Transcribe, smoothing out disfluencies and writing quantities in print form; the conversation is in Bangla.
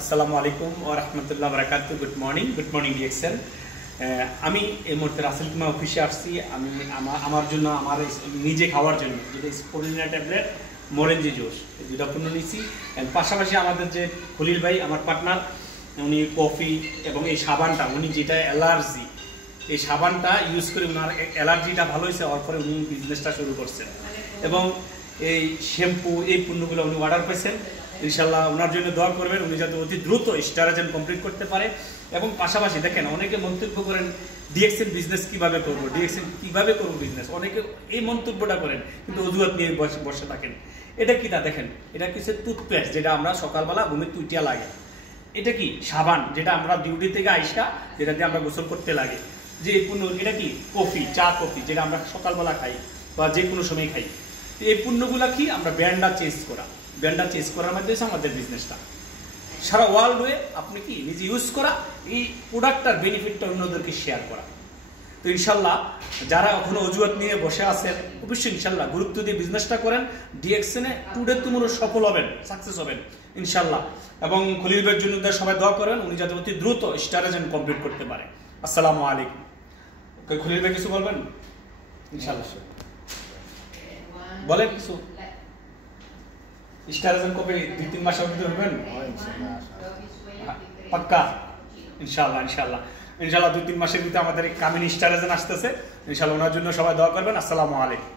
আসসালামু আলাইকুম ওয়া রাহমাতুল্লাহি ওয়া বারাকাতুহু। Good morning DXL. আমি এই মুহূর্তে রাসেল কিমা অফিসে আসছি। আমি আমার জন্য আমার নিজে খাওয়ার জন্য যেটা স্পোলিনা ট্যাবলেট, মরেঞ্জি জুস, এই দুটা পণ্য নিচ্ছি। পাশাপাশি আমাদের যে খলিল ভাই আমার পার্টনার, উনি কফি এবং এই সাবানটা, উনি যেটা অ্যালার্জি, এই সাবানটা ইউজ করে ওনার অ্যালার্জিটা ভালো হয়েছে, হওয়ার পরে উনি বিজনেসটা শুরু করছেন। এবং এই শ্যাম্পু, এই পণ্যগুলো উনি অর্ডার পেয়েছেন। ইনশাল্লাহ ওনার জন্য দোয়া করবেন, উনি যাতে অতি দ্রুত স্টারাজেন কমপ্লিট করতে পারে। এবং পাশাপাশি দেখেন, অনেকে মন্তব্য করেন ডিএক্সএল বিজনেস কিভাবে করবো, ডিএক্সএল কিভাবে করবো বিজনেস, অনেকে এই মন্তব্যটা করেন কিন্তু অজুহাত নিয়ে বসে থাকেন। এটা কি তা দেখেন, এটা কিছু টুথপেস্ট যেটা আমরা সকালবেলা ঘুমে তুইটিয়া লাগে। এটা কি সাবান যেটা আমরা ডিউটি থেকে আইসা যেটা দিয়ে আমরা গোসল করতে লাগে। যে পণ্য, এটা কি কফি, চা কফি যেটা আমরা সকালবেলা খাই বা যে কোনো সময় খাই। এই পণ্যগুলা কি আমরা ব্র্যান্ডটা চেঞ্জ করার মাধ্যমে আমাদের বিজনেসটা সারা ওয়ার্ল্ড ওয়ে আপনি কি নিজে ইউজ করা, এই প্রোডাক্টটার বেনিফিটটা অন্যদেরকে শেয়ার করা। তো ইনশাল্লাহ যারা এখনো অজুহাত নিয়ে বসে আছেন, অবশ্যই ইনশাল্লাহ গুরুত্ব দিয়ে বিজনেসটা করেন। ডিএক্সএনে টুডে তোমরা সফল হবেন, সাকসেস হবেন ইনশাল্লাহ। এবং খলিল ভাইয়ের জন্য সবাই দোয়া করেন, উনি যাতে অতি দ্রুত স্টারাজেন কমপ্লিট করতে পারে। আসসালামু আলাইকুম। খলিল ভাই কিছু বলবেন? ইনশাল্লাহ বলেন কিছু। স্টারাজেন কবে 2-3 মাসের ভিতরে হবেন পাক্কা? ইনশাল্লাহ 2-3 মাসের ভিতরে আমাদের কামিনী স্টারাজেন আসতেছে। ইনশাল্লাহ ওনার জন্য সবাই দোয়া করবেন। আসসালামু আলাইকুম।